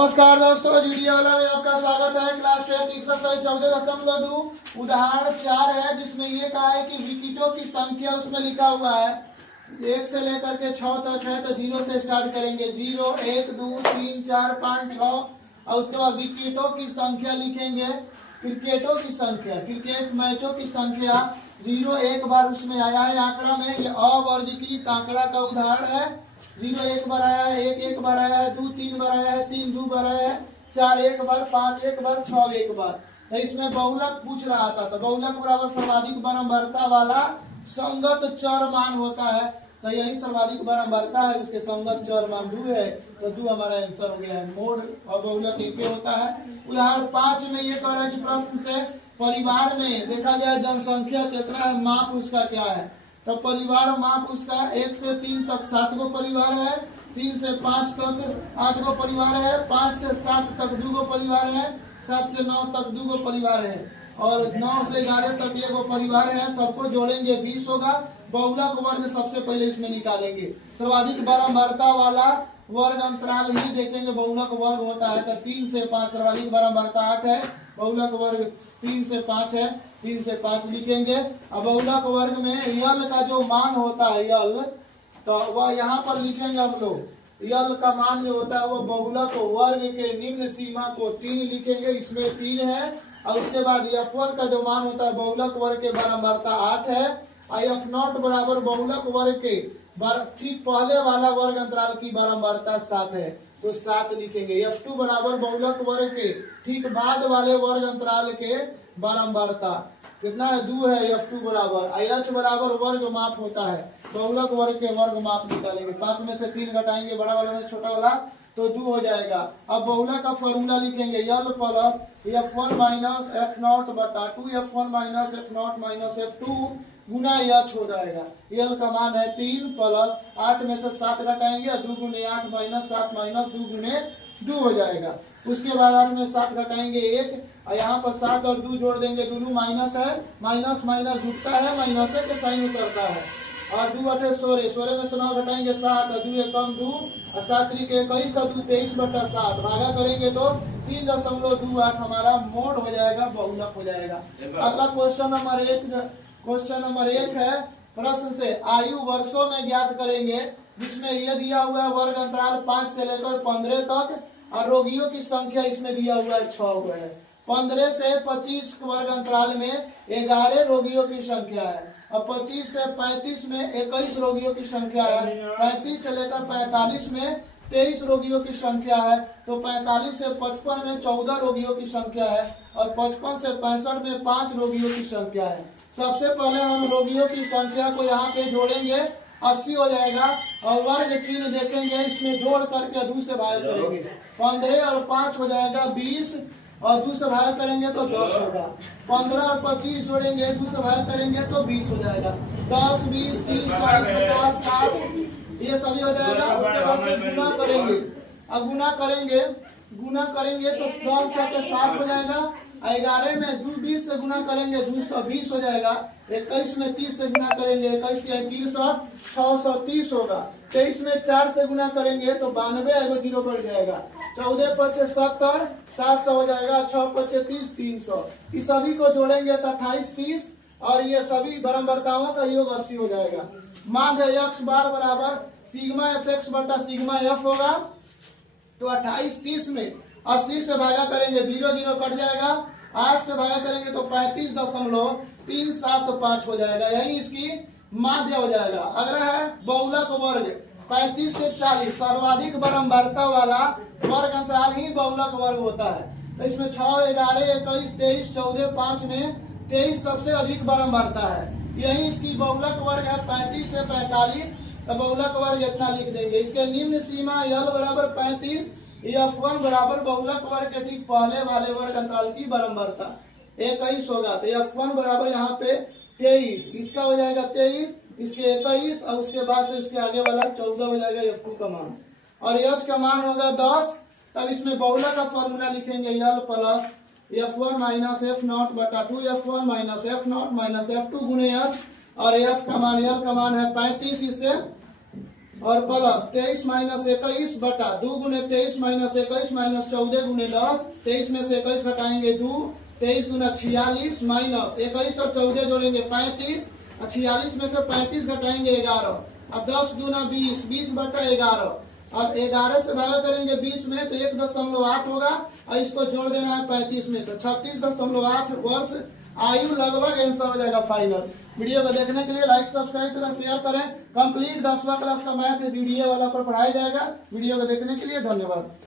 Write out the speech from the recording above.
नमस्कार दोस्तों, वीडियो वाला में आपका स्वागत है। क्लास 10 एक्सरसाइज 14.2 उदाहरण 4 है, जिसमें ये कहा है कि विकेटों की संख्या उसमें लिखा हुआ है 1 से लेकर के 6 तक है। तो 0 से स्टार्ट करेंगे, 0 1 2 3 4 5 6 और उसके बाद विकेटों की संख्या लिखेंगे। क्रिकेटों की संख्या, क्रिकेट मैचों की संख्या 0 एक बार उसमें आया है आंकड़ा में। ये अवर्गीकृत आंकड़ा का उदाहरण है। 0 एक बार आया है, 1 एक बार आया है, 2 3 बार आया है, 3 2 बार आया है, 4 एक बार, 5 एक बार, 6 एक बार। तो इसमें बहुलक पूछ रहा था, तो बहुलक बराबर सर्वाधिक बारंबारता वाला संगत चर मान होता है। तो यही सर्वाधिक बारंबारता है, उसके संगत चर मान 2 है। तो 2 हमारा आंसर हो गया है। मोड और बहुलक एक होता है। उदाहरण 5 में ये कह रहा है कि प्रश्न से परिवार में देखा जाए जनसंख्या कितना है, माप उसका क्या है। तो परिवार माप उसका 1 से 3 तक 7 गो परिवार है, 3 से 5 तक 8 गो परिवार है, 5 से 7 तक 2 गो परिवार है, 7 से 9 तक 2 गो परिवार है और 9 से 11 तक 1 गो परिवार है। सबको जोड़ेंगे 20 होगा। बहुलक वर्ग सबसे पहले इसमें निकालेंगे। सर्वाधिक बारंबारता वाला वर्ग अंतराल ही देखेंगे, बहुलक वर्ग होता है। तो 3 से 5 सर्वाधिक बारंबारता 8 है, बहुलक वर्ग 3 से 5 है, 3 से 5 लिखेंगे। अब बहुलक वर्ग में यल का जो मान होता है यल, तो वह यहाँ पर लिखेंगे हम लोग। यल का मान जो होता है वो बहुलक वर्ग के निम्न सीमा को 3 लिखेंगे, इसमें 3 है। और उसके बाद F1 का जो मान होता है बहुलक वर्ग के बारंबारता 8 है और F0 बराबर बहुलक वर्ग के ठीक पहले वाला वर्ग अंतराल की बारंबारता 7 है, तो 7 लिखेंगे। F2 बराबर बहुलक वर्ग के ठीक बाद वाले वर्ग अंतराल के बारंबारता कितना है, 2 है। F2 बराबर H बराबर वर्ग माप होता है, बहुलक वर्ग के वर्ग माप निकालेंगे। 5 में से 3 घटाएंगे, बड़ा वाला में छोटा वाला, तो 2 हो जाएगा। अब बहुलक का फॉर्मूला लिखेंगे, यल प्लस F1 माइनस F0 बटा 2 F1 minus F0 minus F2 गुना H हो जाएगा। यल का मान है 3 प्लस 8 में से 7 घटाएंगे, 2 गुने 8 माइनस 7 माइनस 2 गुने 2 हो जाएगा। उसके बाद 8 में 7 घटाएंगे 1 और यहाँ पर 7 और 2 जोड़ देंगे, दोनों माइनस है, माइनस माइनस जुटता है, माइनस के साइन उतरता है। और 2 अठे 16, 16 में से 9 घटाएंगे 7 और 2 कम 2 और 7 3 के 21 और 2 23 बटा 7 भागा करेंगे तो 3.28 हमारा मोड हो जाएगा, बहुलक हो जाएगा। अगला क्वेश्चन नंबर 1 है। प्रश्न से आयु वर्षों में ज्ञात करेंगे, जिसमें यह दिया हुआ है वर्ग अंतराल 5 से लेकर 15 तक और रोगियों की संख्या इसमें दिया हुआ है 6 है। 15 से 25 वर्ग अंतराल में 11 रोगियों की संख्या है और 25 से 35 में 21 रोगियों की संख्या है। 35 से लेकर 45 में 23 रोगियों की संख्या है। तो 45 से 55 में 14 रोगियों की संख्या है और 55 से 65 में 5 रोगियों की संख्या है। सबसे पहले हम रोगियों की संख्या को यहाँ पे जोड़ेंगे, 80 हो जाएगा और वर्ग चिन्ह देखेंगे, इसमें जोड़ करके 2 से भाग करेंगे। 15 और 5 हो जाएगा 20 और 2 से भाग करेंगे तो 10 होगा। 15 और 25 जोड़ेंगे, 2 से भाग करेंगे तो 20 हो जाएगा। 10 20 30 40 50 60 ये सभी हो जाएगा। उसके बाद से गुना करेंगे। अब गुना करेंगे तो 10 के 60 हो जाएगा। 11 में 2 20 से गुना करेंगे 220 हो जाएगा। 21 में 30 से गुना करेंगे 21 30 630 होगा। 23 में 4 से गुना करेंगे तो 92 एगो 0 बढ़ जाएगा। 14 पचे 70 700 हो जाएगा। 6 पचे 30 300। इस सभी को जोड़ेंगे तो 28 30 और ये सभी बारंबारताओं का योग 80 हो जाएगा। माध्य x बार बराबर सिग्मा fx बटा सिग्मा f होगा। तो 28 30 में 80 से भागा करेंगे, 0 0 कट जाएगा। 8 से भागा करेंगे तो 35.375 हो जाएगा, यही इसकी माध्य हो जाएगा। अगला है बहुलक वर्ग 35 से 40 सर्वाधिक बारंबारता वाला वर्ग अंतराल ही बहुलक वर्ग होता है। तो इसमें 6 11 21 23 14 5 में 23 सबसे अधिक बारंबारता है, यही इसकी बहुलक वर्ग है। 35 से 45 तो बहुलक वर्ग इतना लिख देंगे। इसके निम्न सीमा यल बराबर 35 F1 बराबर बहुलक वर्ग के ठीक पहले वाले वर्ग अंतराल की बारंबारता 21 होगा। तो F1 बराबर यहाँ पे 23, इसका हो जाएगा 23, इसके 21 और उसके बाद से उसके आगे वाला 14 हो जाएगा F2 का मान और H का मान होगा 10। तब इसमें बहुलक का फॉर्मूला लिखेंगे, यल प्लस F1 माइनस F0 बटा 2 F1 minus F0 minus F2 गुने H और F का मान यल का मान है 35, इससे और प्लस 23 माइनस 21 बटा 2 गुने 23 माइनस 21 माइनस 14 गुने 10, 23 में से 21 घटाएंगे 2, 23 गुना 46 माइनस 21 और 14 जोड़ेंगे 35, 46 में से 35 घटाएंगे 11, अब 10 गुना 20, 20 बटा 11, अब 11 से भाग करेंगे 20 में तो 1.8 होगा और इसको जोड़ देना है 35 में तो 36.8 वर्ष आयु लगभग आंसर हो जाएगा फाइनल। वीडियो को देखने के लिए लाइक सब्सक्राइब करें, शेयर करें। कंप्लीट 10वां क्लास का मैथ वीडियो वाला पर पढ़ाया जाएगा। वीडियो को देखने के लिए धन्यवाद।